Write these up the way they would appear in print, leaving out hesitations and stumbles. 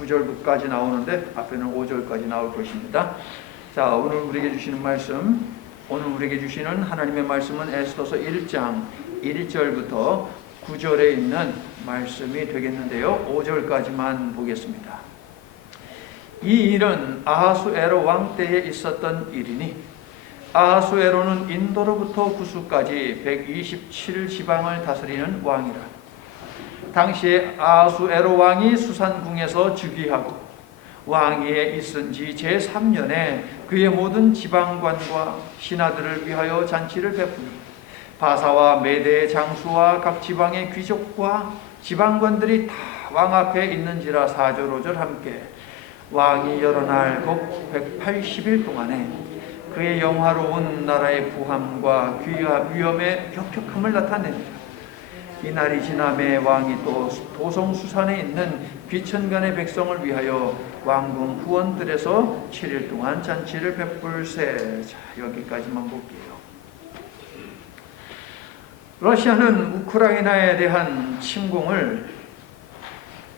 9절까지 나오는데 앞에는 5절까지 나올 것입니다. 자, 오늘 우리에게 주시는 하나님의 말씀은 에스더서 1장 1절부터 9절에 있는 말씀이 되겠는데요. 5절까지만 보겠습니다. 이 일은 아하수에로 왕 때에 있었던 일이니 아하수에로는 인도로부터 구수까지 127지방을 다스리는 왕이라. 당시에 아하수에로 왕이 수산궁에서 즉위하고 왕위에 있은 지 제3년에 그의 모든 지방관과 신하들을 위하여 잔치를 베푸니 바사와 메대의 장수와 각 지방의 귀족과 지방관들이 다 왕 앞에 있는지라 4절 5절 함께 왕이 여러 날 곧 180일 동안에 그의 영화로운 나라의 부함과 위엄의 혁혁함을 나타냅니다. 이날이 지남에 왕이 또 도성수산에 있는 귀천간의 백성을 위하여 왕궁 후원들에서 7일 동안 잔치를 베풀세. 자, 여기까지만 볼게요. 러시아는 우크라이나에 대한 침공을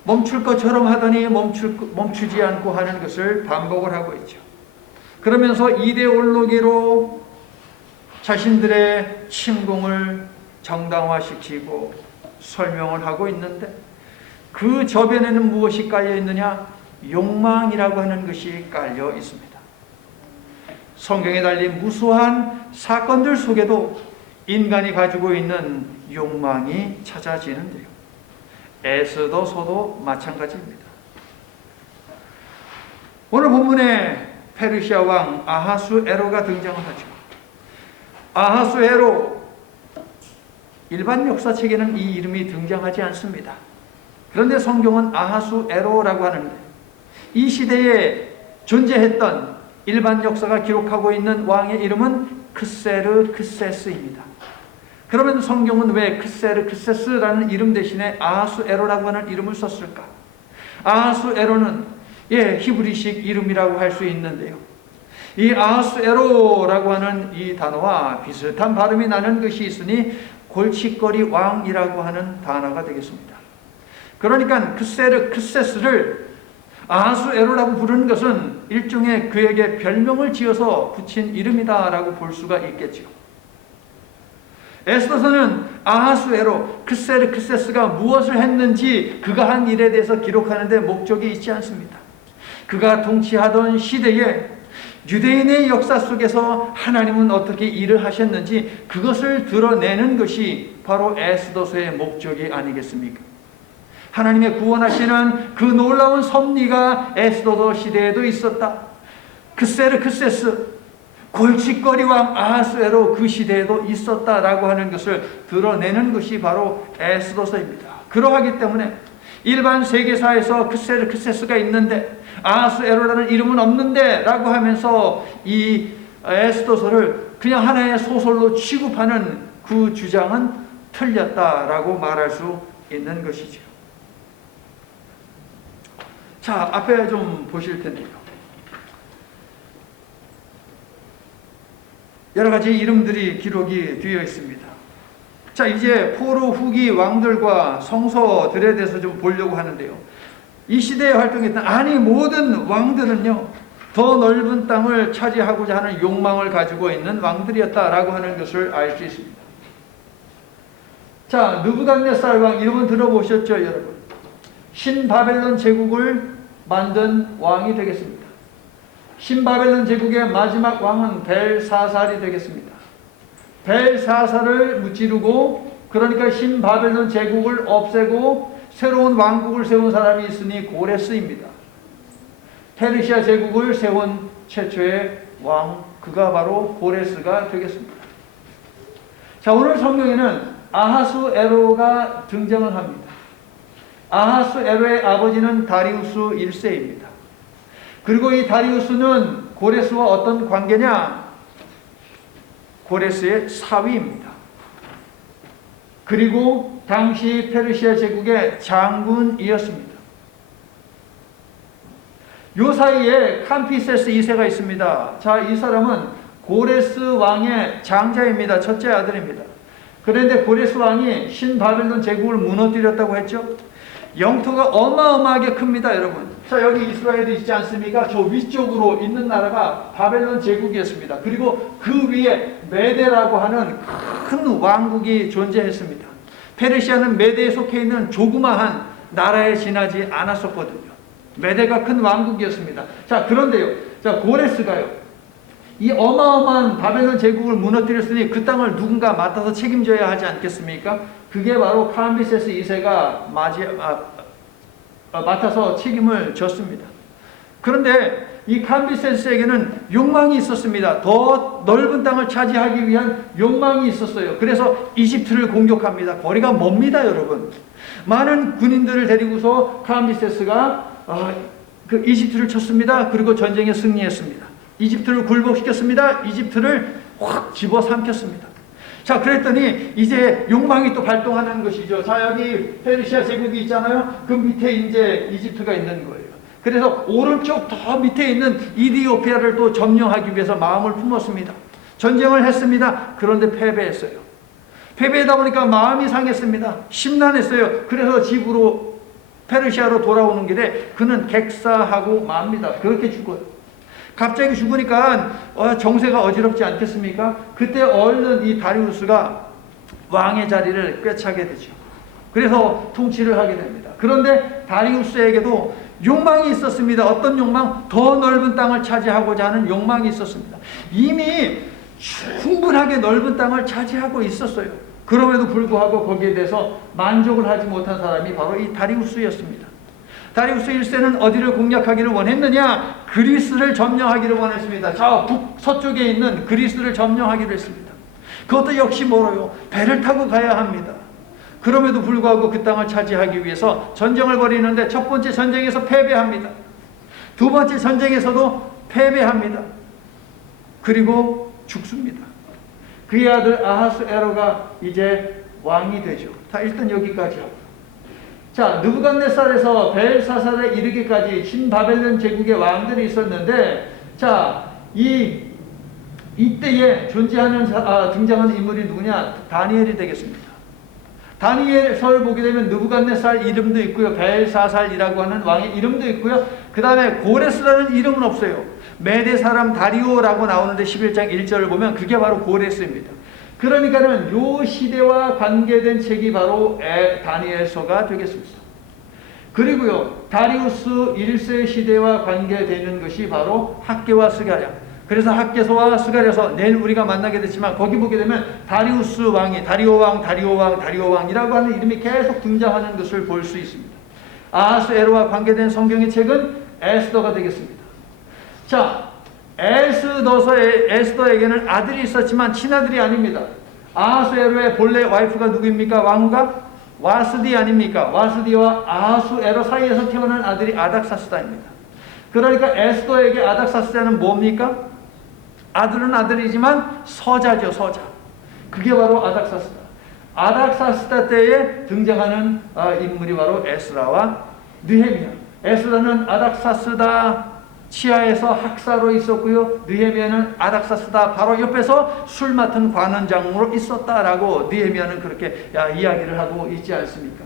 멈출 것처럼 하더니 멈추지 않고 하는 것을 반복을 하고 있죠. 그러면서 이데올로기로 자신들의 침공을 정당화시키고 설명을 하고 있는데 그 저변에는 무엇이 깔려 있느냐? 욕망이라고 하는 것이 깔려 있습니다. 성경에 달린 무수한 사건들 속에도 인간이 가지고 있는 욕망이 찾아지는데요. 에스더서도 마찬가지입니다. 오늘 본문에 페르시아 왕 아하수에로가 등장을 하죠. 아하수에로, 일반 역사책에는 이 이름이 등장하지 않습니다. 그런데 성경은 아하수에로라고 하는데 이 시대에 존재했던 일반 역사가 기록하고 있는 왕의 이름은 크세르크세스입니다. 그러면 성경은 왜 크세르크세스라는 이름 대신에 아하수에로라고 하는 이름을 썼을까? 아하수에로는 히브리식 이름이라고 할 수 있는데요. 이 아하수에로라고 하는 이 단어와 비슷한 발음이 나는 것이 있으니 골칫거리 왕이라고 하는 단어가 되겠습니다. 그러니까 크세르크세스를 아하수에로라고 부르는 것은 일종의 그에게 별명을 지어서 붙인 이름이다라고 볼 수가 있겠죠. 에스더서는 아하수에로, 크세르크세스가 무엇을 했는지 그가 한 일에 대해서 기록하는데 목적이 있지 않습니다. 그가 통치하던 시대에 유대인의 역사 속에서 하나님은 어떻게 일을 하셨는지 그것을 드러내는 것이 바로 에스더서의 목적이 아니겠습니까? 하나님의 구원하시는 그 놀라운 섭리가 에스더서 시대에도 있었다. 크세르크세스, 골칫거리 왕 아하수에로 그 시대에도 있었다라고 하는 것을 드러내는 것이 바로 에스더서입니다. 그러하기 때문에 일반 세계사에서 크세르크세스가 있는데 아하수에로라는 이름은 없는데 라고 하면서 이 에스더서를 그냥 하나의 소설로 취급하는 그 주장은 틀렸다라고 말할 수 있는 것이죠. 자, 앞에 좀 보실 텐데요. 여러 가지 이름들이 기록이 되어 있습니다. 자, 이제 포로 후기 왕들과 성서들에 대해서 좀 보려고 하는데요. 이 시대에 활동했던 모든 왕들은요, 더 넓은 땅을 차지하고자 하는 욕망을 가지고 있는 왕들이었다라고 하는 것을 알 수 있습니다. 자, 느부갓네살 왕 이름은 들어보셨죠, 여러분? 신바벨론 제국을 만든 왕이 되겠습니다. 신바벨론 제국의 마지막 왕은 벨사살이 되겠습니다. 벨사살을 무찌르고, 그러니까 신바벨론 제국을 없애고 새로운 왕국을 세운 사람이 있으니 고레스입니다. 페르시아 제국을 세운 최초의 왕, 그가 바로 고레스가 되겠습니다. 자, 오늘 성경에는 아하수에로가 등장을 합니다. 아하수에로의 아버지는 다리우스 1세입니다. 그리고 이 다리우스는 고레스와 어떤 관계냐? 고레스의 사위입니다. 그리고 당시 페르시아 제국의 장군이었습니다. 요 사이에 캄피세스 2세가 있습니다. 자, 이 사람은 고레스 왕의 장자입니다. 첫째 아들입니다. 그런데 고레스 왕이 신바벨론 제국을 무너뜨렸다고 했죠. 영토가 어마어마하게 큽니다, 여러분. 자, 여기 이스라엘이 있지 않습니까? 저 위쪽으로 있는 나라가 바벨론 제국이었습니다. 그리고 그 위에 메데라고 하는 큰 왕국이 존재했습니다. 페르시아는 메데에 속해 있는 조그마한 나라에 지나지 않았었거든요. 메데가 큰 왕국이었습니다. 자, 그런데요. 자, 고레스가요. 이 어마어마한 바벨론 제국을 무너뜨렸으니 그 땅을 누군가 맡아서 책임져야 하지 않겠습니까? 그게 바로 캄비세스 2세가 맡아서 책임을 졌습니다. 그런데 이 캄비세스에게는 욕망이 있었습니다. 더 넓은 땅을 차지하기 위한 욕망이 있었어요. 그래서 이집트를 공격합니다. 거리가 멉니다, 여러분. 많은 군인들을 데리고서 캄비세스가 그 이집트를 쳤습니다. 그리고 전쟁에 승리했습니다. 이집트를 굴복시켰습니다. 이집트를 확 집어삼켰습니다. 자, 그랬더니 이제 욕망이 또 발동하는 것이죠. 자, 여기 페르시아 제국이 있잖아요. 그 밑에 이제 이집트가 있는 거예요. 그래서 오른쪽 더 밑에 있는 이디오피아를 또 점령하기 위해서 마음을 품었습니다. 전쟁을 했습니다. 그런데 패배했어요. 패배하다 보니까 마음이 상했습니다. 심란했어요. 그래서 집으로 페르시아로 돌아오는 길에 그는 객사하고 맙니다. 그렇게 죽어요. 갑자기 죽으니까 정세가 어지럽지 않겠습니까? 그때 얼른 이 다리우스가 왕의 자리를 꿰차게 되죠. 그래서 통치를 하게 됩니다. 그런데 다리우스에게도 욕망이 있었습니다. 어떤 욕망? 더 넓은 땅을 차지하고자 하는 욕망이 있었습니다. 이미 충분하게 넓은 땅을 차지하고 있었어요. 그럼에도 불구하고 거기에 대해서 만족을 하지 못한 사람이 바로 이 다리우스였습니다. 다리우스 1세는 어디를 공략하기를 원했느냐? 그리스를 점령하기를 원했습니다. 저 서쪽에 있는 그리스를 점령하기로 했습니다. 그것도 역시 멀어요. 배를 타고 가야 합니다. 그럼에도 불구하고 그 땅을 차지하기 위해서 전쟁을 벌이는데 첫 번째 전쟁에서 패배합니다. 두 번째 전쟁에서도 패배합니다. 그리고 죽습니다. 그의 아들 아하스에로가 이제 왕이 되죠. 자, 일단 여기까지 하고. 자, 느부갓네살에서 벨사살에 이르기까지 신바벨론 제국의 왕들이 있었는데, 자, 이때에 등장하는 인물이 누구냐? 다니엘이 되겠습니다. 다니엘서를 보게 되면 느부갓네살 이름도 있고요. 벨사살이라고 하는 왕의 이름도 있고요. 그 다음에 고레스라는 이름은 없어요. 메대 사람 다리오라고 나오는데 11장 1절을 보면 그게 바로 고레스입니다. 그러니까는 요 시대와 관계된 책이 바로 다니엘서가 되겠습니다. 그리고요, 다리우스 1세 시대와 관계되는 것이 바로 학개와 스가랴. 그래서 학개서와 스가랴서 내일 우리가 만나게 됐지만 거기 보게 되면 다리우스 왕이 다리오 왕이라고 하는 이름이 계속 등장하는 것을 볼 수 있습니다. 아하스에로와 관계된 성경의 책은 에스더가 되겠습니다. 자, 에스더에게는 아들이 있었지만 친아들이 아닙니다. 아하스에로의 본래 와이프가 누구입니까? 왕후가 와스디 아닙니까? 와스디와 아하스에로 사이에서 태어난 아들이 아닥사스다입니다. 그러니까 에스더에게 아닥사스다는 뭡니까? 아들은 아들이지만 서자죠, 서자. 그게 바로 아닥사스다. 아닥사스다 때에 등장하는 인물이 바로 에스라와 느헤미야. 에스라는 아닥사스다 치하에서 학사로 있었고요. 느헤미야는 아닥사스다 바로 옆에서 술 맡은 관원장으로 있었다라고 느헤미야는 그렇게 이야기를 하고 있지 않습니까?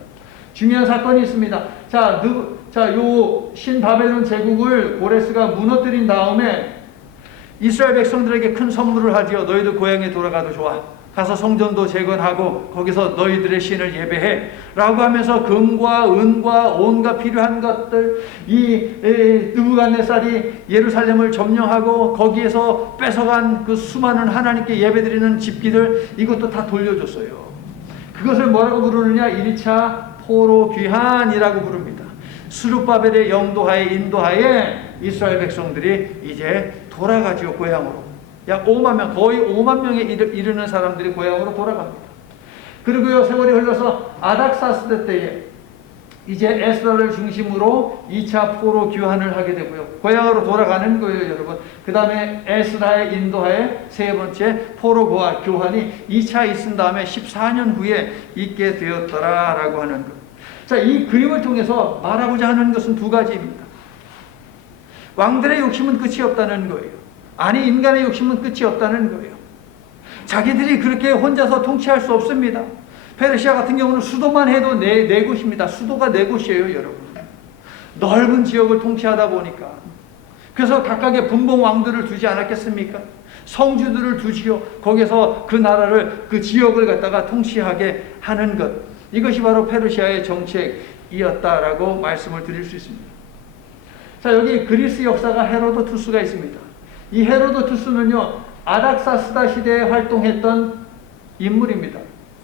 중요한 사건이 있습니다. 요 신바벨론 제국을 고레스가 무너뜨린 다음에 이스라엘 백성들에게 큰 선물을 하지요. 너희들 고향에 돌아가도 좋아. 가서 성전도 재건하고 거기서 너희들의 신을 예배해 라고 하면서 금과 은과 온갖 필요한 것들, 느부갓네살이 예루살렘을 점령하고 거기에서 뺏어간 그 수많은 하나님께 예배드리는 집기들, 이것도 다 돌려줬어요. 그것을 뭐라고 부르느냐? 1차 포로 귀환이라고 부릅니다. 스룹바벨의 영도하에 인도하에 이스라엘 백성들이 이제 돌아가죠, 고향으로. 약 5만 명, 거의 5만 명에 이르는 사람들이 고향으로 돌아갑니다. 그리고요, 세월이 흘러서 아닥사스다 때에 이제 에스라를 중심으로 2차 포로 귀환을 하게 되고요. 고향으로 돌아가는 거예요, 여러분. 그 다음에 에스라의 인도하에 세 번째 포로 교환이 2차 있은 다음에 14년 후에 있게 되었더라라고 하는 것. 자, 이 그림을 통해서 말하고자 하는 것은 두 가지입니다. 왕들의 욕심은 끝이 없다는 거예요. 아니, 인간의 욕심은 끝이 없다는 거예요. 자기들이 그렇게 혼자서 통치할 수 없습니다. 페르시아 같은 경우는 수도만 해도 네 곳입니다. 수도가 4곳이에요, 여러분. 넓은 지역을 통치하다 보니까, 그래서 각각의 분봉 왕들을 두지 않았겠습니까? 성주들을 두지요. 거기서 그 나라를, 그 지역을 갖다가 통치하게 하는 것, 이것이 바로 페르시아의 정책이었다라고 말씀을 드릴 수 있습니다. 자, 여기 그리스 역사가 헤로도투스가 있습니다. 이 헤로도투스는요, 아닥사스다 시대에 활동했던 인물입니다.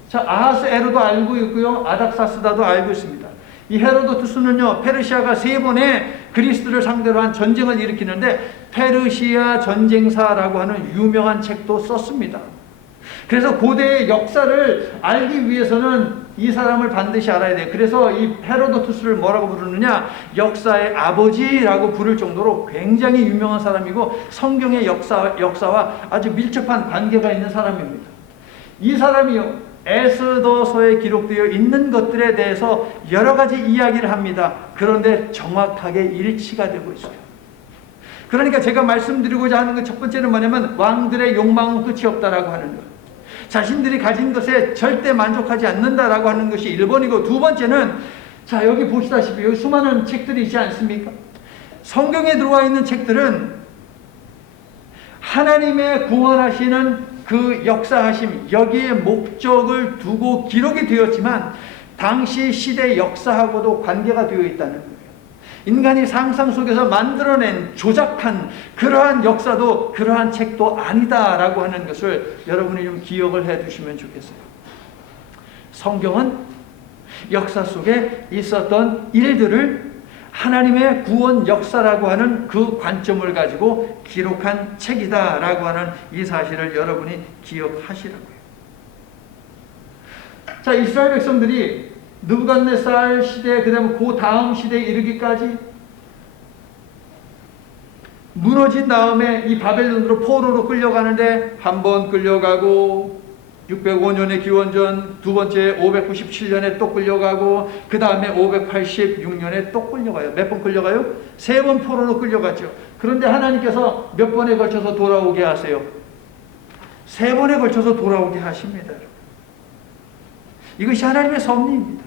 자, 아하스에로도 알고 있고요, 아닥사스다도 알고 있습니다. 이 헤로도투스는요, 페르시아가 3번의 그리스를 상대로 한 전쟁을 일으키는데 페르시아 전쟁사라고 하는 유명한 책도 썼습니다. 그래서 고대의 역사를 알기 위해서는 이 사람을 반드시 알아야 돼요. 그래서 이 헤로도투스를 뭐라고 부르느냐, 역사의 아버지라고 부를 정도로 굉장히 유명한 사람이고 성경의 역사와 아주 밀접한 관계가 있는 사람입니다. 이 사람이요, 에스더서에 기록되어 있는 것들에 대해서 여러 가지 이야기를 합니다. 그런데 정확하게 일치가 되고 있어요. 그러니까 제가 말씀드리고자 하는 것 첫 번째는 뭐냐면, 왕들의 욕망은 끝이 없다라고 하는 것, 자신들이 가진 것에 절대 만족하지 않는다라고 하는 것이 1번이고, 두 번째는, 자, 여기 보시다시피 여기 수많은 책들이 있지 않습니까? 성경에 들어와 있는 책들은 하나님의 구원하시는 그 역사하심, 여기에 목적을 두고 기록이 되었지만 당시 시대 역사하고도 관계가 되어 있다는 거예요. 인간이 상상 속에서 만들어낸 조작한 그러한 역사도 그러한 책도 아니다라고 하는 것을 여러분이 좀 기억을 해 두시면 좋겠어요. 성경은 역사 속에 있었던 일들을 하나님의 구원 역사라고 하는 그 관점을 가지고 기록한 책이다라고 하는 이 사실을 여러분이 기억하시라고요. 자, 이스라엘 백성들이 느부갓네살 시대, 그 다음에 그 다음 시대에 이르기까지 무너진 다음에 이 바벨론으로 포로로 끌려가는데, 한 번 끌려가고 605년의 기원전, 두 번째 597년에 또 끌려가고, 그 다음에 586년에 또 끌려가요. 몇 번 끌려가요? 3번 포로로 끌려갔죠. 그런데 하나님께서 몇 번에 걸쳐서 돌아오게 하세요? 3번에 걸쳐서 돌아오게 하십니다. 이것이 하나님의 섭리입니다.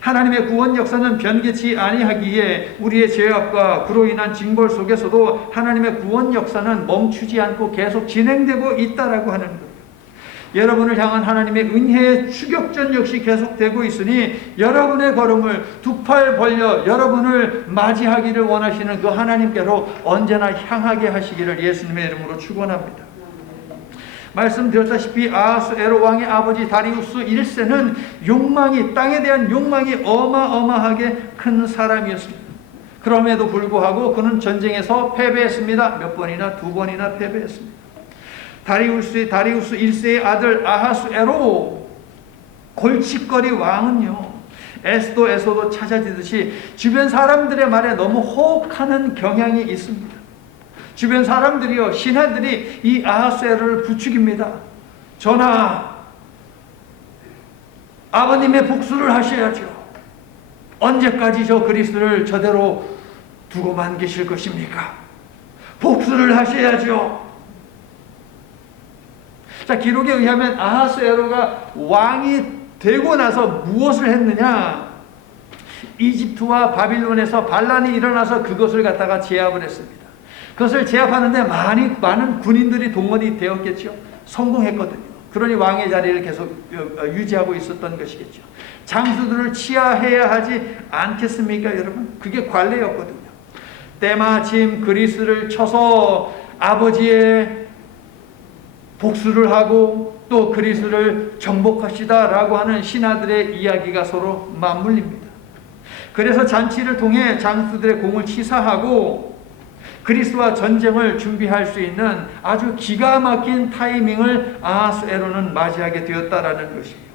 하나님의 구원 역사는 변개치 아니하기에 우리의 죄악과 그로 인한 징벌 속에서도 하나님의 구원 역사는 멈추지 않고 계속 진행되고 있다라고 하는 거예요. 여러분을 향한 하나님의 은혜의 추격전 역시 계속되고 있으니 여러분의 걸음을 두 팔 벌려 여러분을 맞이하기를 원하시는 그 하나님께로 언제나 향하게 하시기를 예수님의 이름으로 축원합니다. 말씀드렸다시피 아하수에로 왕의 아버지 다리우스 1세는 욕망이, 땅에 대한 욕망이 어마어마하게 큰 사람이었습니다. 그럼에도 불구하고 그는 전쟁에서 패배했습니다. 몇 번이나? 2번이나 패배했습니다. 다리우스 1세의 아들 아하수에로 골칫거리 왕은요, 에스도에서도 찾아지듯이 주변 사람들의 말에 너무 호흡하는 경향이 있습니다. 주변 사람들이요, 신하들이 이 아하수에로를 부추깁니다. 전하, 아버님의 복수를 하셔야죠. 언제까지 저 그리스도를 저대로 두고만 계실 것입니까? 복수를 하셔야죠. 자, 기록에 의하면 아하수에로가 왕이 되고 나서 무엇을 했느냐? 이집트와 바빌론에서 반란이 일어나서 그것을 갖다가 제압을 했습니다. 그것을 제압하는데 많은 군인들이 동원이 되었겠죠. 성공했거든요. 그러니 왕의 자리를 계속 유지하고 있었던 것이겠죠. 장수들을 치하해야 하지 않겠습니까, 여러분? 그게 관례였거든요. 때마침 그리스를 쳐서 아버지의 복수를 하고 또 그리스를 정복하시다라고 하는 신하들의 이야기가 서로 맞물립니다. 그래서 잔치를 통해 장수들의 공을 치사하고 그리스와 전쟁을 준비할 수 있는 아주 기가 막힌 타이밍을 아하수에로는 맞이하게 되었다라는 것이에요.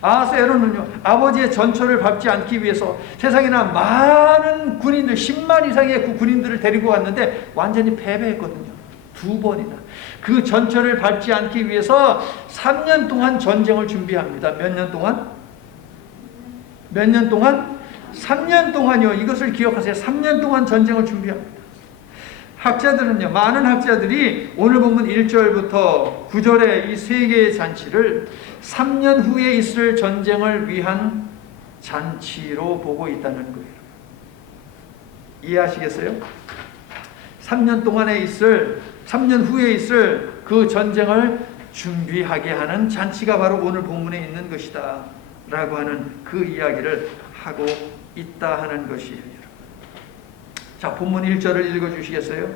아하수에로는요, 아버지의 전처를 밟지 않기 위해서 세상에나 많은 군인들, 10만 이상의 그 군인들을 데리고 왔는데 완전히 패배했거든요. 2번이나. 그 전처를 밟지 않기 위해서 3년 동안 전쟁을 준비합니다. 몇 년 동안? 몇 년 동안? 3년 동안요. 이것을 기억하세요. 3년 동안 전쟁을 준비합니다. 학자들은요, 많은 학자들이 오늘 본문 1절부터 9절의 이 세 개의 잔치를 3년 후에 있을 전쟁을 위한 잔치로 보고 있다는 거예요. 이해하시겠어요? 3년 동안에 있을, 3년 후에 있을 그 전쟁을 준비하게 하는 잔치가 바로 오늘 본문에 있는 것이다 라고 하는 그 이야기를 하고 있다 하는 것이에요. 자, 본문 1절을 읽어주시겠어요?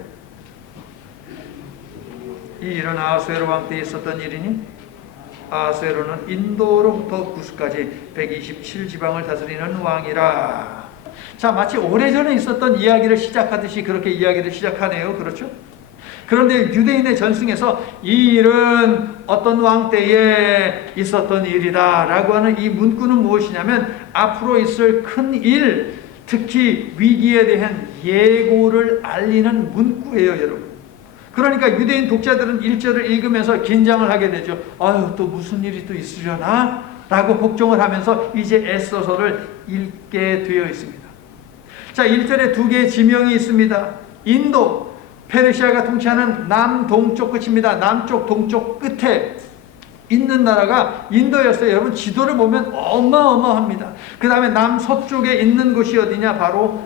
이 일은 아하수에로 왕 때 있었던 일이니 아하수에로는 인도로부터 구스까지 127지방을 다스리는 왕이라. 자, 마치 오래전에 있었던 이야기를 시작하듯이 그렇게 이야기를 시작하네요. 그렇죠? 그런데 유대인의 전승에서 이 일은 어떤 왕 때에 있었던 일이다 라고 하는 이 문구는 무엇이냐면 앞으로 있을 큰 일, 특히 위기에 대한 예고를 알리는 문구예요, 여러분. 그러니까 유대인 독자들은 1절을 읽으면서 긴장을 하게 되죠. 아유, 또 무슨 일이 또 있으려나? 라고 걱정을 하면서 이제 애써서를 읽게 되어 있습니다. 자, 1절에 두 개의 지명이 있습니다. 인도, 페르시아가 통치하는 남동쪽 끝입니다. 남쪽, 동쪽 끝에 있는 나라가 인도였어요. 여러분 지도를 보면 어마어마합니다. 그 다음에 남서쪽에 있는 곳이 어디냐? 바로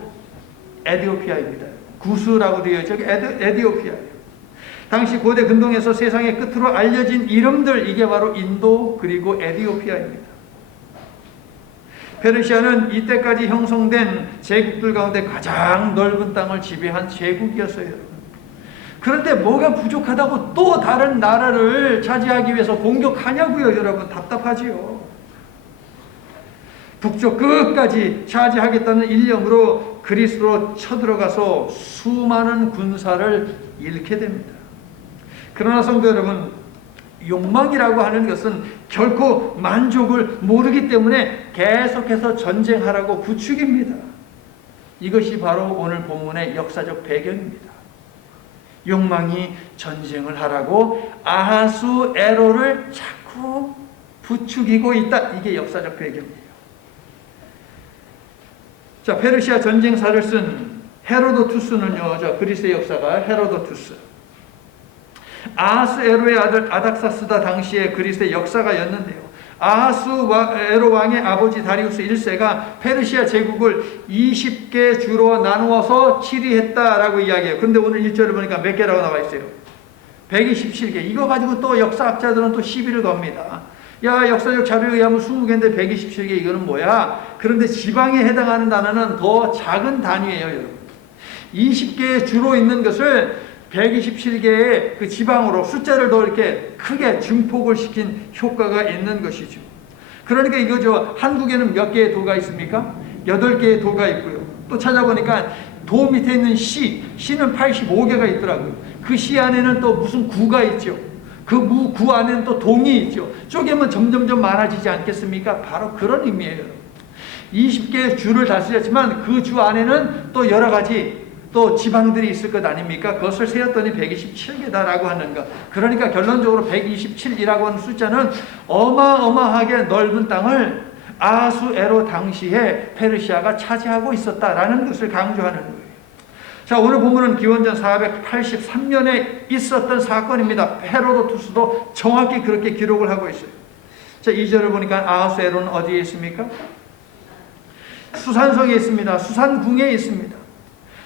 에티오피아입니다. 구스라고 되어 있죠. 에티오피아예요. 당시 고대 근동에서 세상의 끝으로 알려진 이름들, 이게 바로 인도 그리고 에티오피아입니다. 페르시아는 이때까지 형성된 제국들 가운데 가장 넓은 땅을 지배한 제국이었어요. 그런데 뭐가 부족하다고 또 다른 나라를 차지하기 위해서 공격하냐고요, 여러분. 답답하지요. 북쪽 끝까지 차지하겠다는 일념으로 그리스로 쳐들어가서 수많은 군사를 잃게 됩니다. 그러나 성도 여러분, 욕망이라고 하는 것은 결코 만족을 모르기 때문에 계속해서 전쟁하라고 부추깁니다. 이것이 바로 오늘 본문의 역사적 배경입니다. 욕망이 전쟁을 하라고 아하수에로를 자꾸 부추기고 있다. 이게 역사적 배경이에요. 자, 페르시아 전쟁사를 쓴 헤로도투스는요, 저 그리스의 역사가 헤로도투스. 아하수에로의 아들 아닥사스다 당시에 그리스의 역사가였는데요. 아하수에로 왕의 아버지 다리우스 1세가 페르시아 제국을 20개 주로 나누어서 치리했다라고 이야기해요. 그런데 오늘 1절을 보니까 몇 개라고 나와 있어요? 127개. 이거 가지고 또 역사학자들은 또 시비를 겁니다. 야, 역사적 자료에 의하면 20개인데 127개, 이거는 뭐야? 그런데 지방에 해당하는 단어는 더 작은 단위예요, 여러분. 20개의 주로 있는 것을 127개의 그 지방으로 숫자를 더 이렇게 크게 증폭을 시킨 효과가 있는 것이죠. 그러니까 이거죠. 한국에는 몇 개의 도가 있습니까? 8개의 도가 있고요. 또 찾아보니까 도 밑에 있는 시는 85개가 있더라고요. 그 시 안에는 또 무슨 구가 있죠. 그 구 안에는 또 동이 있죠. 쪼개면 점점점 많아지지 않겠습니까? 바로 그런 의미예요. 20개의 주를 다스렸지만 그 주 안에는 또 여러 가지 또 지방들이 있을 것 아닙니까? 그것을 세었더니 127개다라고 하는 것. 그러니까 결론적으로 127이라고 하는 숫자는 어마어마하게 넓은 땅을 아하수에로 당시에 페르시아가 차지하고 있었다라는 것을 강조하는 거예요. 자, 오늘 본문은 기원전 483년에 있었던 사건입니다. 헤로도투스도 정확히 그렇게 기록을 하고 있어요. 자, 2절을 보니까 아하수에로는 어디에 있습니까? 수산성에 있습니다. 수산궁에 있습니다.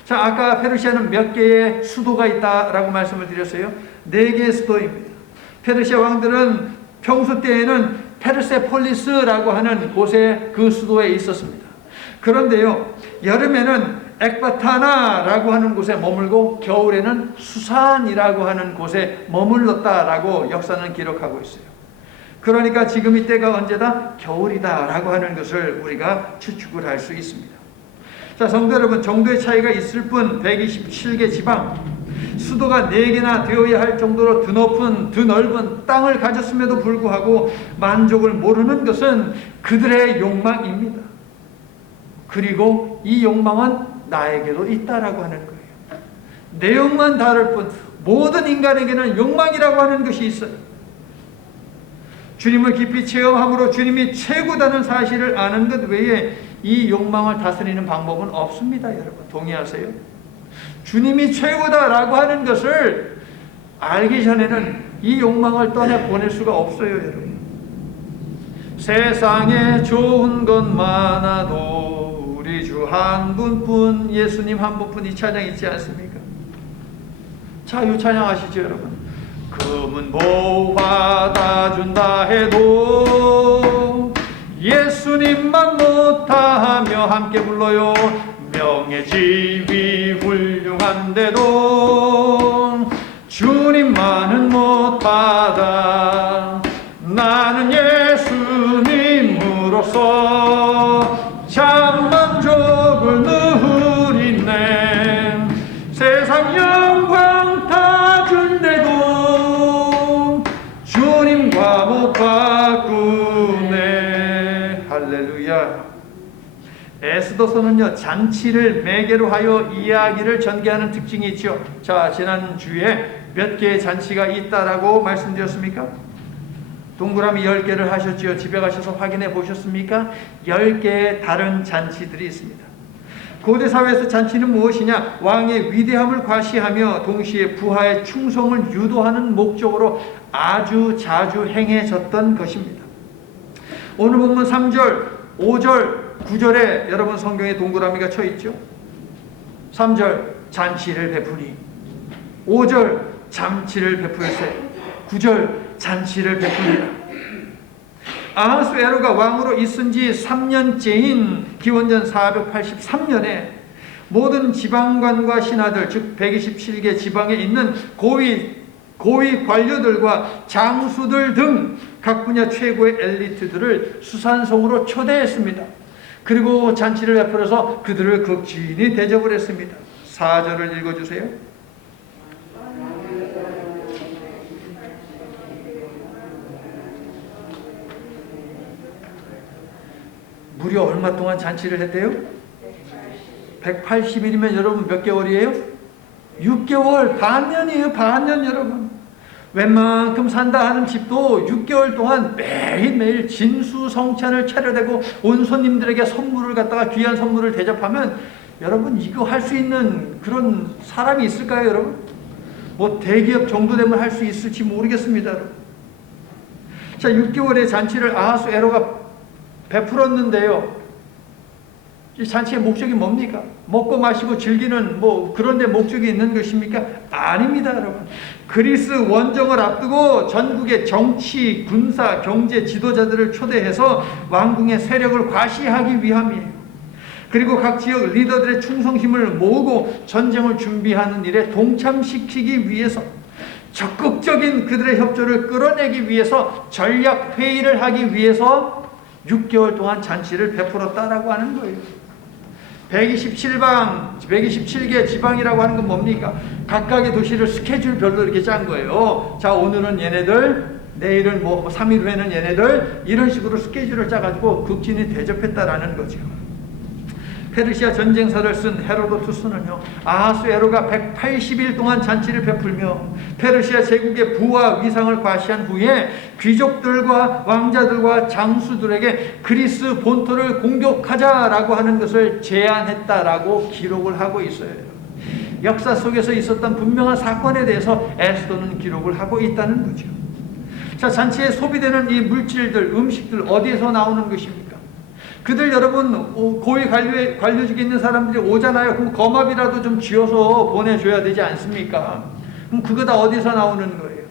자, 아까 페르시아는 몇 개의 수도가 있다라고 말씀을 드렸어요? 4개의 수도입니다. 페르시아 왕들은 평소 때에는 페르세폴리스라고 하는 곳에 그 수도에 있었습니다. 그런데요, 여름에는 엑바타나라고 하는 곳에 머물고 겨울에는 수산이라고 하는 곳에 머물렀다라고 역사는 기록하고 있어요. 그러니까 지금 이때가 언제다? 겨울이다라고 하는 것을 우리가 추측을 할 수 있습니다. 자, 성도 여러분, 정도의 차이가 있을 뿐 127개 지방, 수도가 4개나 되어야 할 정도로 드넓은 땅을 가졌음에도 불구하고 만족을 모르는 것은 그들의 욕망입니다. 그리고 이 욕망은 나에게도 있다라고 하는 거예요. 내용만 다를 뿐 모든 인간에게는 욕망이라고 하는 것이 있어요. 주님을 깊이 체험함으로 주님이 최고다는 사실을 아는 것 외에 이 욕망을 다스리는 방법은 없습니다. 여러분 동의하세요? 주님이 최고다라고 하는 것을 알기 전에는 이 욕망을 떠나보낼 수가 없어요. 여러분, 세상에 좋은 것 많아도 우리 주 주 한 분뿐, 예수님 한 분뿐 이 찬양 있지 않습니까? 자, 이 찬양 아시죠, 여러분? 금은 뭐 받아준다 해도 예수님만 못하며 함께 불러요. 명예 지위 훌륭한데도 주님만은 못 받아. 나는 예수님으로서 참 만족을 누리네. 세상 영광 다 준대도 주님과 못 바꾸네. 할렐루야. 에스더서는요, 잔치를 매개로 하여 이야기를 전개하는 특징이 있죠. 자, 지난주에 몇 개의 잔치가 있다라고 말씀드렸습니까? 동그라미 10개를 하셨죠. 집에 가셔서 확인해 보셨습니까? 10개의 다른 잔치들이 있습니다. 고대 사회에서 잔치는 무엇이냐? 왕의 위대함을 과시하며 동시에 부하의 충성을 유도하는 목적으로 아주 자주 행해졌던 것입니다. 오늘 본문 3절, 5절, 9절에 여러분 성경에 동그라미가 쳐 있죠. 3절 잔치를 베푸니, 5절 잔치를 베풀세, 9절 잔치를 베풀리라. 아하수에로가 왕으로 있은 지 3년째인 기원전 483년에 모든 지방관과 신하들, 즉 127개 지방에 있는 고위 관료들과 장수들 등 각 분야 최고의 엘리트들을 수산성으로 초대했습니다. 그리고 잔치를 베풀어서 그들을 극진히 대접을 했습니다. 4절을 읽어주세요. 무려 얼마 동안 잔치를 했대요? 180일이면 여러분 몇 개월이에요? 6개월, 반년이에요. 반년. 여러분, 웬만큼 산다 하는 집도 6개월 동안 매일매일 진수성찬을 차려대고 온 손님들에게 선물을 갖다가 귀한 선물을 대접하면, 여러분 이거 할 수 있는 그런 사람이 있을까요, 여러분? 뭐 대기업 정도 되면 할 수 있을지 모르겠습니다. 자, 6개월의 잔치를 아하수에로가 베풀었는데요, 이 잔치의 목적이 뭡니까? 먹고 마시고 즐기는 뭐 그런 데 목적이 있는 것입니까? 아닙니다, 여러분. 그리스 원정을 앞두고 전국의 정치, 군사, 경제 지도자들을 초대해서 왕궁의 세력을 과시하기 위함이에요. 그리고 각 지역 리더들의 충성심을 모으고 전쟁을 준비하는 일에 동참시키기 위해서, 적극적인 그들의 협조를 끌어내기 위해서, 전략 회의를 하기 위해서 6개월 동안 잔치를 베풀었다라고 하는 거예요. 127개 지방이라고 하는 건 뭡니까? 각각의 도시를 스케줄별로 이렇게 짠 거예요. 자, 오늘은 얘네들, 내일은 뭐 3일 후에는 얘네들, 이런 식으로 스케줄을 짜가지고 극진히 대접했다라는 거죠. 페르시아 전쟁사를 쓴 헤로도투스는요, 아하수에로가 180일 동안 잔치를 베풀며 페르시아 제국의 부와 위상을 과시한 후에 귀족들과 왕자들과 장수들에게 그리스 본토를 공격하자라고 하는 것을 제안했다라고 기록을 하고 있어요. 역사 속에서 있었던 분명한 사건에 대해서 에스더는 기록을 하고 있다는 거죠. 자, 잔치에 소비되는 이 물질들, 음식들 어디에서 나오는 것입니까? 그들 여러분 고위 관료직에 있는 사람들이 오잖아요. 그럼 거맙이라도 좀 쥐어서 보내줘야 되지 않습니까? 그럼 그거 다 어디서 나오는 거예요?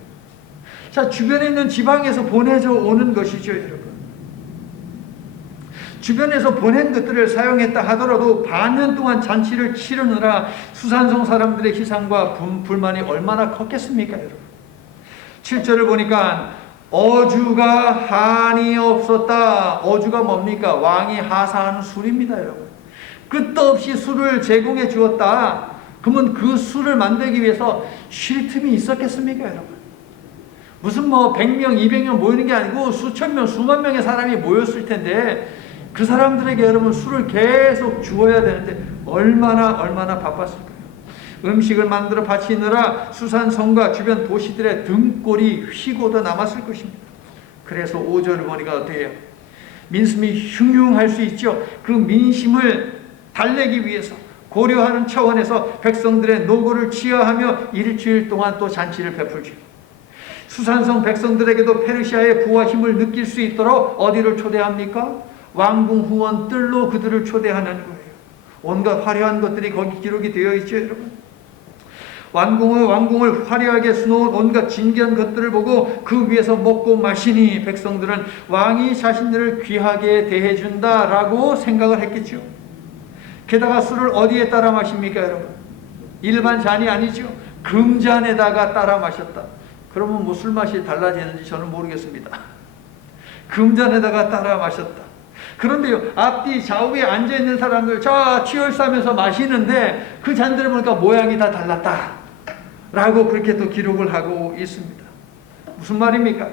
자, 주변에 있는 지방에서 보내져 오는 것이죠, 여러분. 주변에서 보낸 것들을 사용했다 하더라도 반년 동안 잔치를 치르느라 수산성 사람들의 희생과 불만이 얼마나 컸겠습니까, 여러분? 7절을 보니까 어주가 한이 없었다. 어주가 뭡니까? 왕이 하사하는 술입니다, 여러분. 끝도 없이 술을 제공해 주었다. 그러면 그 술을 만들기 위해서 쉴 틈이 있었겠습니까, 여러분? 무슨 뭐 100명, 200명 모이는 게 아니고 수천 명, 수만 명의 사람이 모였을 텐데 그 사람들에게 여러분 술을 계속 주어야 되는데 얼마나 바빴을까요? 음식을 만들어 바치느라 수산성과 주변 도시들의 등골이 휘고도 남았을 것입니다. 그래서 5절을 보니까 어떻게 해요? 민심이 흉흉할 수 있죠. 그 민심을 달래기 위해서 고려하는 차원에서 백성들의 노고를 치하하며 일주일 동안 또 잔치를 베풀죠. 수산성 백성들에게도 페르시아의 부와 힘을 느낄 수 있도록 어디를 초대합니까? 왕궁 후원 뜰로 그들을 초대하는 거예요. 온갖 화려한 것들이 거기 기록이 되어 있죠, 여러분. 왕궁을 화려하게 수놓은 온갖 진귀한 것들을 보고 그 위에서 먹고 마시니 백성들은 왕이 자신들을 귀하게 대해준다라고 생각을 했겠죠. 게다가 술을 어디에 따라 마십니까, 여러분? 일반 잔이 아니죠. 금잔에다가 따라 마셨다. 그러면 뭐 술 맛이 달라지는지 저는 모르겠습니다. 금잔에다가 따라 마셨다. 그런데요, 앞뒤 좌우에 앉아있는 사람들 치열싸면서 마시는데 그 잔들을 보니까 모양이 다 달랐다 라고 그렇게 또 기록을 하고 있습니다. 무슨 말입니까?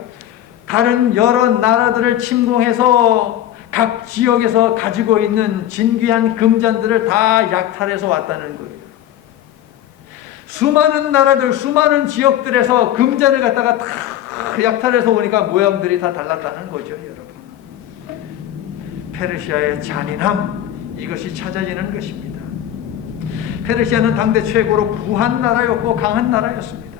다른 여러 나라들을 침공해서 각 지역에서 가지고 있는 진귀한 금잔들을 다 약탈해서 왔다는 거예요. 수많은 나라들, 수많은 지역들에서 금잔을 갖다가 다 약탈해서 오니까 모양들이 다 달랐다는 거죠, 여러분. 페르시아의 잔인함, 이것이 찾아지는 것입니다. 페르시아는 당대 최고로 부한 나라였고 강한 나라였습니다.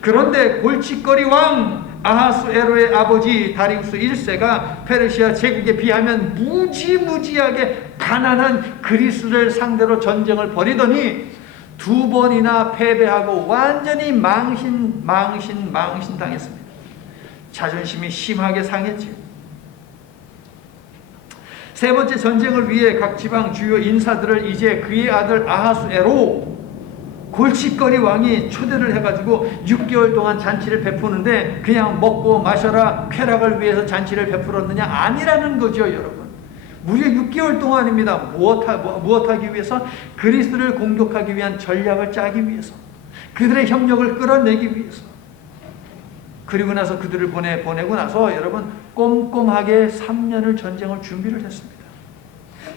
그런데 골칫거리 왕 아하수에로의 아버지 다리우스 1세가 페르시아 제국에 비하면 무지무지하게 가난한 그리스를 상대로 전쟁을 벌이더니 2번이나 패배하고 완전히 망신당했습니다. 자존심이 심하게 상했지요. 세 번째 전쟁을 위해 각 지방 주요 인사들을 이제 그의 아들 아하수에로 골칫거리 왕이 초대를 해가지고 6개월 동안 잔치를 베푸는데 그냥 먹고 마셔라 쾌락을 위해서 잔치를 베풀었느냐? 아니라는 거죠, 여러분. 무려 6개월 동안입니다. 무엇하기 위해서? 그리스도를 공격하기 위한 전략을 짜기 위해서, 그들의 협력을 끌어내기 위해서. 그리고 나서 그들을 보내고 나서 여러분 꼼꼼하게 3년을 전쟁을 준비를 했습니다.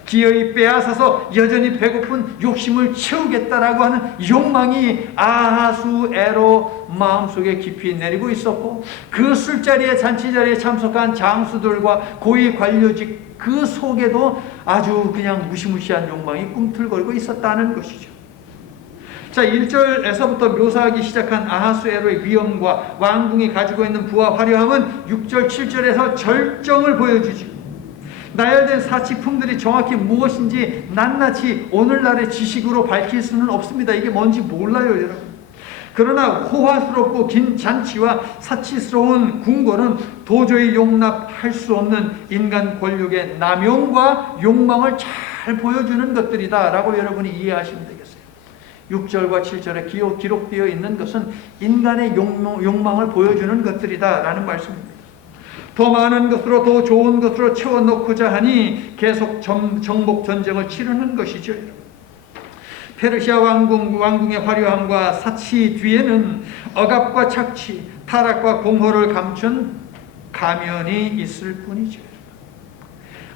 기어이 빼앗아서 여전히 배고픈 욕심을 채우겠다라고 하는 욕망이 아하수에로 마음속에 깊이 내리고 있었고, 그 술자리에 잔치자리에 참석한 장수들과 고위 관료직 그 속에도 아주 그냥 무시무시한 욕망이 꿈틀거리고 있었다는 것이죠. 자, 1절에서부터 묘사하기 시작한 아하수에로의 위엄과 왕궁이 가지고 있는 부와 화려함은 6절, 7절에서 절정을 보여주죠. 나열된 사치품들이 정확히 무엇인지 낱낱이 오늘날의 지식으로 밝힐 수는 없습니다. 이게 뭔지 몰라요, 여러분. 그러나 호화스럽고 긴 잔치와 사치스러운 궁궐은 도저히 용납할 수 없는 인간 권력의 남용과 욕망을 잘 보여주는 것들이다 라고 여러분이 이해하시면 되겠어요. 6절과 7절에 기록되어 있는 것은 인간의 욕망을 보여주는 것들이다 라는 말씀입니다. 더 많은 것으로 더 좋은 것으로 채워넣고자 하니 계속 정복 전쟁을 치르는 것이죠. 페르시아 왕궁의 화려함과 사치 뒤에는 억압과 착취, 타락과 공허를 감춘 가면이 있을 뿐이죠.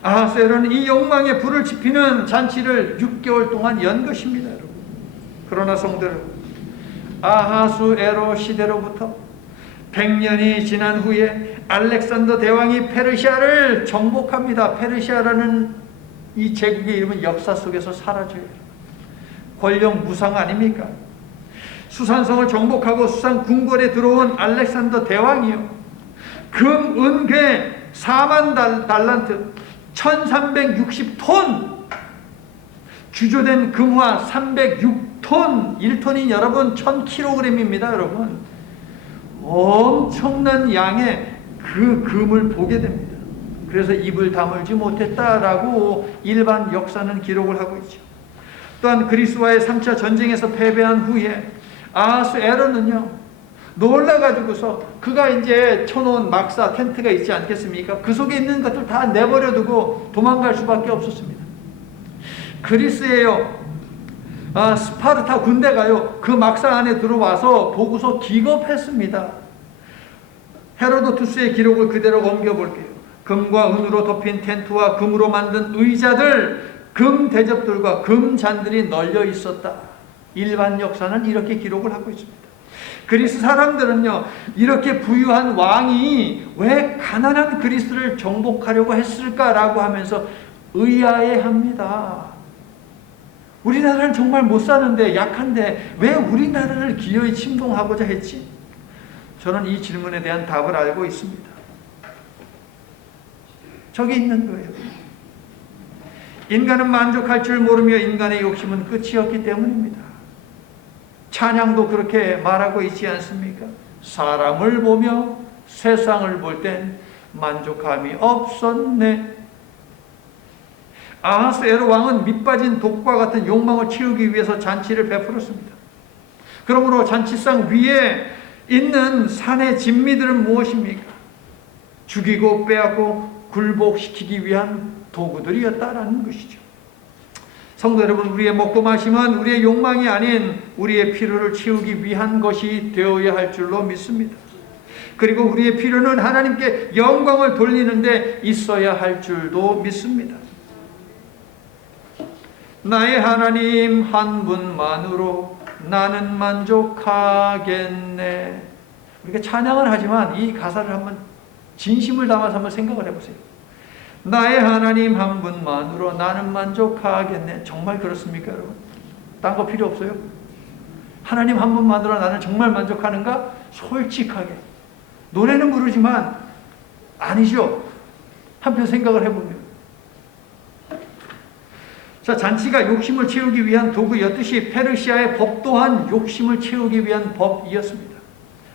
아하수에로는 이 욕망에 불을 지피는 잔치를 6개월 동안 연 것입니다, 여러분. 그러나 성도 여러분, 아하수에로 시대로부터 100년이 지난 후에 알렉산더 대왕이 페르시아를 정복합니다. 페르시아라는 이 제국의 이름은 역사 속에서 사라져요. 권력 무상 아닙니까? 수산성을 정복하고 수산 궁궐에 들어온 알렉산더 대왕이요, 금, 은, 괴 4만 달란트 1360톤 주조된 금화 306톤 1톤이 여러분 1000kg입니다. 여러분 엄청난 양의 그 금을 보게 됩니다. 그래서 입을 다물지 못했다라고 일반 역사는 기록을 하고 있죠. 또한 그리스와의 3차 전쟁에서 패배한 후에 아하수에로는요, 놀라가지고서 그가 이제 쳐놓은 막사 텐트가 있지 않겠습니까? 그 속에 있는 것들 다 내버려두고 도망갈 수밖에 없었습니다. 그리스에요, 스파르타 군대가요 그 막사 안에 들어와서 보고서 기겁했습니다. 헤로도투스의 기록을 그대로 옮겨볼게요. 금과 은으로 덮인 텐트와 금으로 만든 의자들, 금 대접들과 금 잔들이 널려 있었다. 일반 역사는 이렇게 기록을 하고 있습니다. 그리스 사람들은요, 이렇게 부유한 왕이 왜 가난한 그리스를 정복하려고 했을까라고 하면서 의아해합니다. 우리나라는 정말 못 사는데, 약한데 왜 우리나라를 기어이 침공하고자 했지? 저는 이 질문에 대한 답을 알고 있습니다. 저기 있는 거예요. 인간은 만족할 줄 모르며 인간의 욕심은 끝이 없기 때문입니다. 찬양도 그렇게 말하고 있지 않습니까? 사람을 보며 세상을 볼 땐 만족함이 없었네. 아하스에로 왕은 밑빠진 독과 같은 욕망을 채우기 위해서 잔치를 베풀었습니다. 그러므로 잔치상 위에 있는 산의 진미들은 무엇입니까? 죽이고 빼앗고 굴복시키기 위한 도구들이었다라는 것이죠. 성도 여러분, 우리의 먹고 마심은 우리의 욕망이 아닌 우리의 필요를 채우기 위한 것이 되어야 할 줄로 믿습니다. 그리고 우리의 필요는 하나님께 영광을 돌리는 데 있어야 할 줄도 믿습니다. 나의 하나님 한 분만으로 나는 만족하겠네. 우리가 찬양을 하지만 이 가사를 한번 진심을 담아서 한번 생각을 해보세요. 나의 하나님 한 분만으로 나는 만족하겠네. 정말 그렇습니까, 여러분? 딴 거 필요 없어요? 하나님 한 분만으로 나는 정말 만족하는가? 솔직하게. 노래는 부르지만 아니죠. 한편 생각을 해보면. 자, 잔치가 욕심을 채우기 위한 도구였듯이 페르시아의 법 또한 욕심을 채우기 위한 법이었습니다.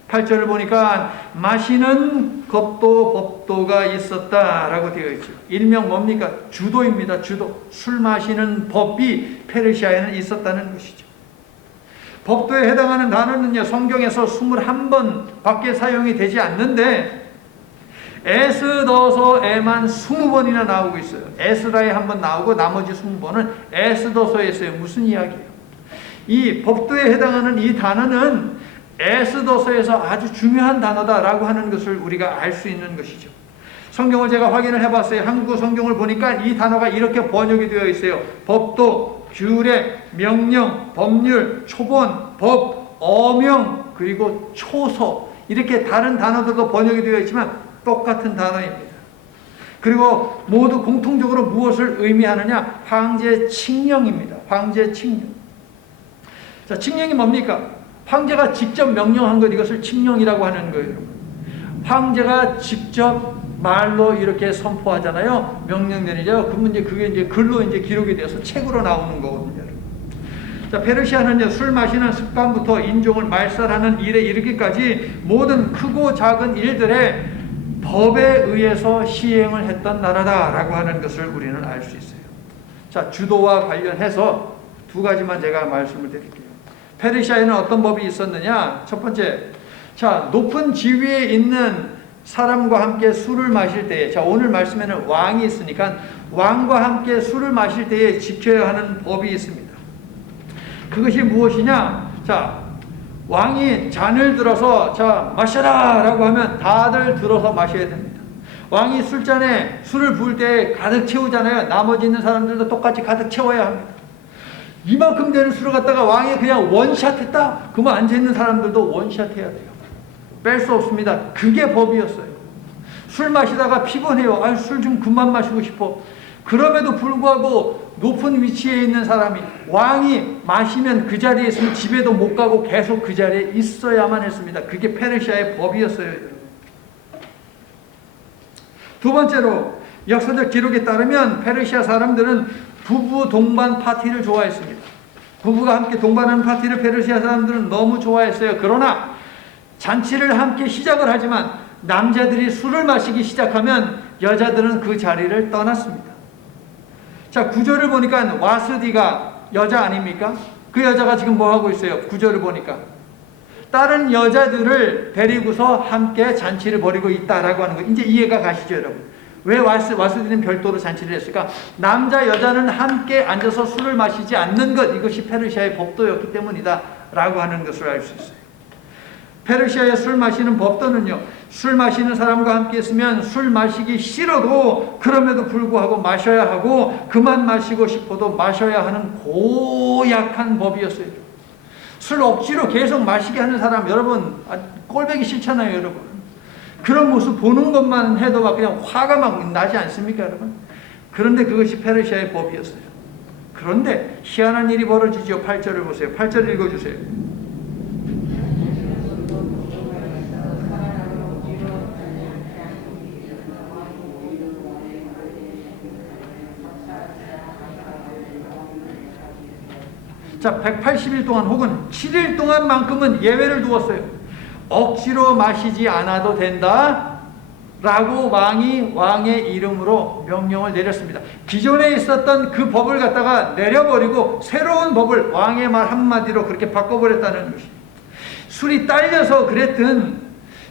8절을 보니까 마시는 법도가 있었다라고 되어 있죠. 일명 뭡니까? 주도입니다. 주도. 술 마시는 법이 페르시아에는 있었다는 것이죠. 법도에 해당하는 단어는요, 성경에서 21번 밖에 사용이 되지 않는데 에스더서에만 20번이나 나오고 있어요. 에스라에 한 번 나오고 나머지 20번은 에스더서에 있어요. 무슨 이야기예요? 이 법도에 해당하는 이 단어는 에스더서에서 아주 중요한 단어다라고 하는 것을 우리가 알 수 있는 것이죠. 성경을 제가 확인을 해봤어요. 한국어 성경을 보니까 이 단어가 이렇게 번역이 되어 있어요. 법도, 규례, 명령, 법률, 초본, 법, 어명, 그리고 초서, 이렇게 다른 단어들도 번역이 되어 있지만 똑같은 단어입니다. 그리고 모두 공통적으로 무엇을 의미하느냐? 황제 칙령입니다. 황제 칙령. 자, 칙령이 뭡니까? 황제가 직접 명령한 것, 이것을 칙령이라고 하는 거예요. 황제가 직접 말로 이렇게 선포하잖아요. 명령 내리죠. 그러면 그게 이제 글로 이제 기록이 되어서 책으로 나오는 거거든요. 자, 페르시아는 술 마시는 습관부터 인종을 말살하는 일에 이르기까지 모든 크고 작은 일들에 법에 의해서 시행을 했던 나라다라고 하는 것을 우리는 알 수 있어요. 자, 주도와 관련해서 두 가지만 제가 말씀을 드릴게요. 페르시아에는 어떤 법이 있었느냐? 첫 번째, 자, 높은 지위에 있는 사람과 함께 술을 마실 때에, 자, 오늘 말씀에는 왕이 있으니까 왕과 함께 술을 마실 때에 지켜야 하는 법이 있습니다. 그것이 무엇이냐? 자, 왕이 잔을 들어서 자, 마셔라 라고 하면 다들 들어서 마셔야 됩니다. 왕이 술잔에 술을 부을 때 가득 채우잖아요. 나머지 있는 사람들도 똑같이 가득 채워야 합니다. 이만큼 되는 술을 갖다가 왕이 그냥 원샷 했다? 그러면 앉아있는 사람들도 원샷 해야 돼요. 뺄 수 없습니다. 그게 법이었어요. 술 마시다가 피곤해요. 아, 술 좀 그만 마시고 싶어. 그럼에도 불구하고 높은 위치에 있는 사람이, 왕이 마시면 그 자리에 있으면 집에도 못 가고 계속 그 자리에 있어야만 했습니다. 그게 페르시아의 법이었어요. 두 번째로, 역사적 기록에 따르면 페르시아 사람들은 부부 동반 파티를 좋아했습니다. 부부가 함께 동반하는 파티를 페르시아 사람들은 너무 좋아했어요. 그러나 잔치를 함께 시작을 하지만 남자들이 술을 마시기 시작하면 여자들은 그 자리를 떠났습니다. 자, 구절을 보니까 와스디가 여자 아닙니까? 그 여자가 지금 뭐 하고 있어요? 구절을 보니까 다른 여자들을 데리고서 함께 잔치를 벌이고 있다라고 하는 거, 이제 이해가 가시죠, 여러분? 왜 와스디는 별도로 잔치를 했을까? 남자 여자는 함께 앉아서 술을 마시지 않는 것, 이것이 페르시아의 법도였기 때문이다 라고 하는 것을 알 수 있어요. 페르시아의 술 마시는 법도는요, 술 마시는 사람과 함께 있으면 술 마시기 싫어도 그럼에도 불구하고 마셔야 하고, 그만 마시고 싶어도 마셔야 하는 고약한 법이었어요. 술 억지로 계속 마시게 하는 사람, 여러분 꼴보기 싫잖아요, 여러분. 그런 모습 보는 것만 해도 막 그냥 화가 막 나지 않습니까, 여러분? 그런데 그것이 페르시아의 법이었어요. 그런데 희한한 일이 벌어지죠. 8절을 보세요. 8절 읽어주세요. 자, 180일 동안 혹은 7일 동안만큼은 예외를 두었어요. 억지로 마시지 않아도 된다 라고 왕의 이름으로 명령을 내렸습니다. 기존에 있었던 그 법을 갖다가 내려버리고 새로운 법을 왕의 말 한마디로 그렇게 바꿔버렸다는 것입니다. 술이 딸려서 그랬든,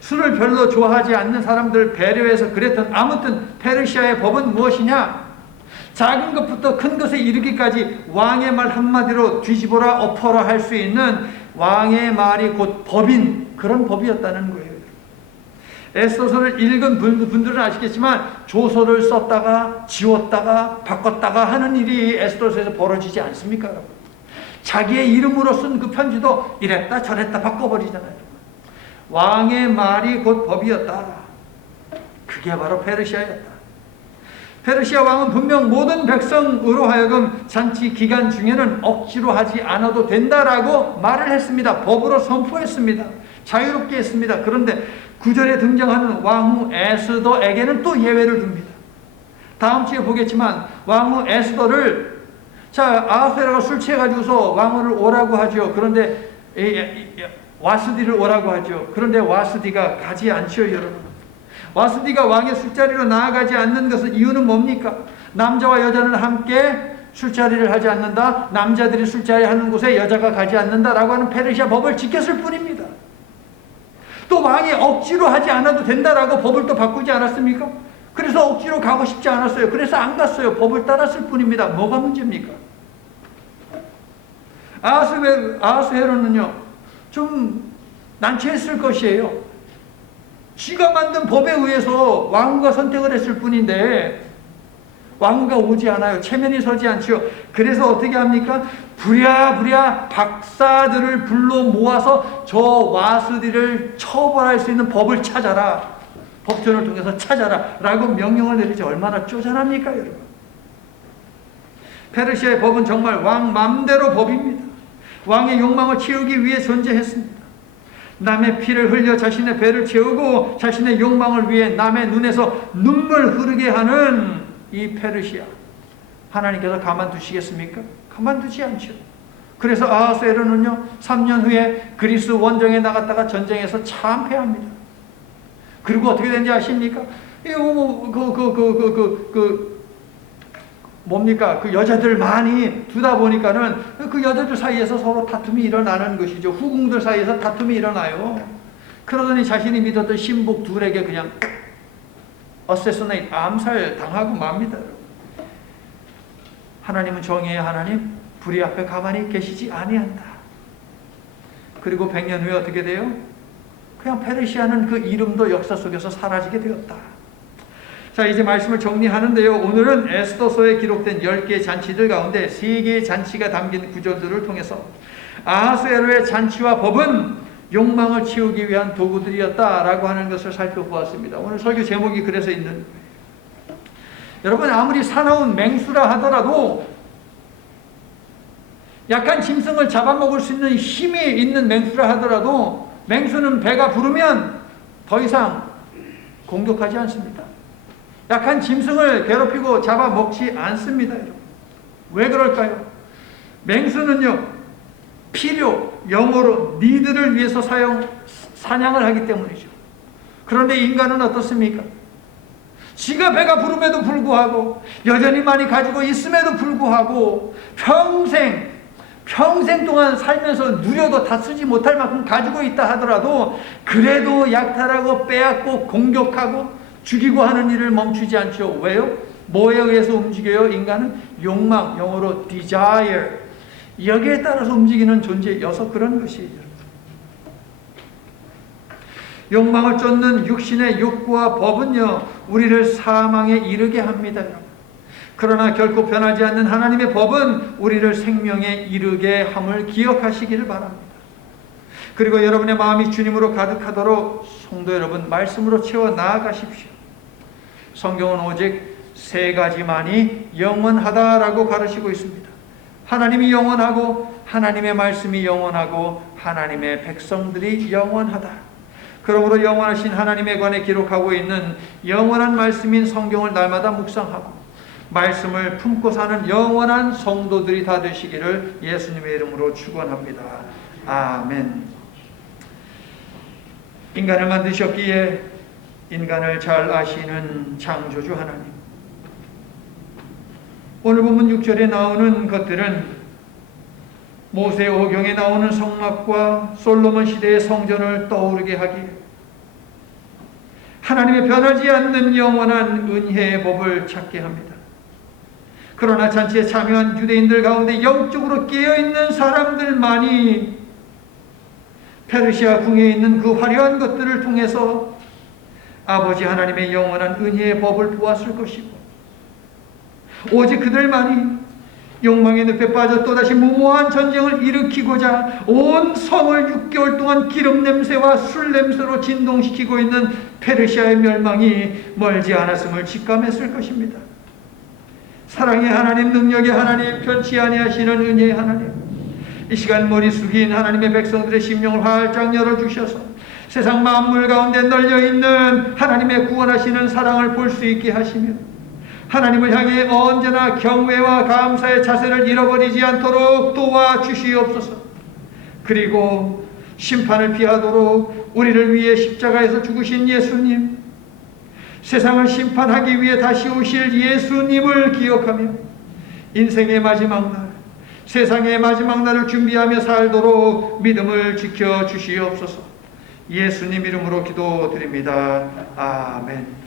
술을 별로 좋아하지 않는 사람들 배려해서 그랬든, 아무튼 페르시아의 법은 무엇이냐? 작은 것부터 큰 것에 이르기까지 왕의 말 한마디로 뒤집어라 엎어라 할 수 있는 왕의 말이 곧 법인 그런 법이었다는 거예요. 에스더서를 읽은 분들은 아시겠지만 조서를 썼다가 지웠다가 바꿨다가 하는 일이 에스더서에서 벌어지지 않습니까? 여러분? 자기의 이름으로 쓴 그 편지도 이랬다 저랬다 바꿔버리잖아요. 왕의 말이 곧 법이었다. 그게 바로 페르시아였다. 페르시아 왕은 분명 모든 백성으로 하여금 잔치 기간 중에는 억지로 하지 않아도 된다라고 말을 했습니다. 법으로 선포했습니다. 자유롭게 했습니다. 그런데 9절에 등장하는 왕후 에스더에게는 또 예외를 둡니다. 다음 주에 보겠지만 왕후 에스더를 아하스웨로가 술 취해가지고서 왕후를 오라고 하죠. 그런데 와스디를 오라고 하죠. 그런데 와스디가 가지 않죠, 여러분. 와스디가 왕의 술자리로 나아가지 않는 것은 이유는 뭡니까? 남자와 여자는 함께 술자리를 하지 않는다. 남자들이 술자리 하는 곳에 여자가 가지 않는다라고 하는 페르시아 법을 지켰을 뿐입니다. 또 왕이 억지로 하지 않아도 된다라고 법을 또 바꾸지 않았습니까? 그래서 억지로 가고 싶지 않았어요. 그래서 안 갔어요. 법을 따랐을 뿐입니다. 뭐가 문제입니까? 아하스웨로는요, 좀 난처했을 것이에요. 지가 만든 법에 의해서 왕후가 선택을 했을 뿐인데 왕후가 오지 않아요. 체면이 서지 않죠. 그래서 어떻게 합니까? 부랴부랴 박사들을 불러 모아서 저 와스디를 처벌할 수 있는 법을 찾아라. 법전을 통해서 찾아라 라고 명령을 내리지. 얼마나 쪼잔합니까, 여러분? 페르시아의 법은 정말 왕 맘대로 법입니다. 왕의 욕망을 채우기 위해 존재했습니다. 남의 피를 흘려 자신의 배를 채우고 자신의 욕망을 위해 남의 눈에서 눈물 흐르게 하는 이 페르시아, 하나님께서 가만두시겠습니까? 가만두지 않죠. 그래서 아하스웨로는요 3년 후에 그리스 원정에 나갔다가 전쟁에서 참패합니다. 그리고 어떻게 된지 아십니까? 뭡니까? 그 여자들 많이 두다 보니까는 그 여자들 사이에서 서로 다툼이 일어나는 것이죠. 후궁들 사이에서 다툼이 일어나요. 그러더니 자신이 믿었던 신복 둘에게 그냥 어세스네이트, 암살 당하고 맙니다. 하나님은 정의의 하나님, 불의 앞에 가만히 계시지 아니한다. 그리고 100년 후에 어떻게 돼요? 그냥 페르시아는 그 이름도 역사 속에서 사라지게 되었다. 자, 이제 말씀을 정리하는데요. 오늘은 에스더서에 기록된 10개의 잔치들 가운데 3개의 잔치가 담긴 구절들을 통해서 아하스웨로의 잔치와 법은 욕망을 채우기 위한 도구들이었다라고 하는 것을 살펴보았습니다. 오늘 설교 제목이 그래서 있는 거예요. 여러분, 아무리 사나운 맹수라 하더라도 약한 짐승을 잡아먹을 수 있는 힘이 있는 맹수라 하더라도 맹수는 배가 부르면 더 이상 공격하지 않습니다. 약한 짐승을 괴롭히고 잡아먹지 않습니다. 여러분. 왜 그럴까요? 맹수는요, 필요, 영어로 니드를 위해서 사냥을 하기 때문이죠. 그런데 인간은 어떻습니까? 지가 배가 부름에도 불구하고 여전히 많이 가지고 있음에도 불구하고 평생 동안 살면서 누려도 다 쓰지 못할 만큼 가지고 있다 하더라도 그래도 약탈하고 빼앗고 공격하고 죽이고 하는 일을 멈추지 않죠. 왜요? 뭐에 의해서 움직여요? 인간은 욕망, 영어로 desire, 여기에 따라서 움직이는 존재여서 그런 것이에요. 욕망을 쫓는 육신의 욕구와 법은요, 우리를 사망에 이르게 합니다. 그러나 결코 변하지 않는 하나님의 법은 우리를 생명에 이르게 함을 기억하시기를 바랍니다. 그리고 여러분의 마음이 주님으로 가득하도록 성도 여러분, 말씀으로 채워 나아가십시오. 성경은 오직 3가지만이 영원하다라고 가르치고 있습니다. 하나님이 영원하고, 하나님의 말씀이 영원하고, 하나님의 백성들이 영원하다. 그러므로 영원하신 하나님에 관해 기록하고 있는 영원한 말씀인 성경을 날마다 묵상하고 말씀을 품고 사는 영원한 성도들이 다 되시기를 예수님의 이름으로 축원합니다. 아멘. 인간을 만드셨기에 인간을 잘 아시는 창조주 하나님, 오늘 본문 6절에 나오는 것들은 모세오경에 나오는 성막과 솔로몬 시대의 성전을 떠오르게 하기에 하나님의 변하지 않는 영원한 은혜의 법을 찾게 합니다. 그러나 잔치에 참여한 유대인들 가운데 영적으로 깨어있는 사람들만이 페르시아 궁에 있는 그 화려한 것들을 통해서 아버지 하나님의 영원한 은혜의 법을 보았을 것이고, 오직 그들만이 욕망의 늪에 빠져 또다시 무모한 전쟁을 일으키고자 온 성을 6개월 동안 기름 냄새와 술 냄새로 진동시키고 있는 페르시아의 멸망이 멀지 않았음을 직감했을 것입니다. 사랑의 하나님, 능력의 하나님, 편치 아니하시는 은혜의 하나님, 이 시간 머리 숙인 하나님의 백성들의 심령을 활짝 열어주셔서 세상 만물 가운데 널려있는 하나님의 구원하시는 사랑을 볼 수 있게 하시며 하나님을 향해 언제나 경외와 감사의 자세를 잃어버리지 않도록 도와주시옵소서. 그리고 심판을 피하도록 우리를 위해 십자가에서 죽으신 예수님, 세상을 심판하기 위해 다시 오실 예수님을 기억하며 인생의 마지막 날, 세상의 마지막 날을 준비하며 살도록 믿음을 지켜주시옵소서. 예수님 이름으로 기도드립니다. 아멘.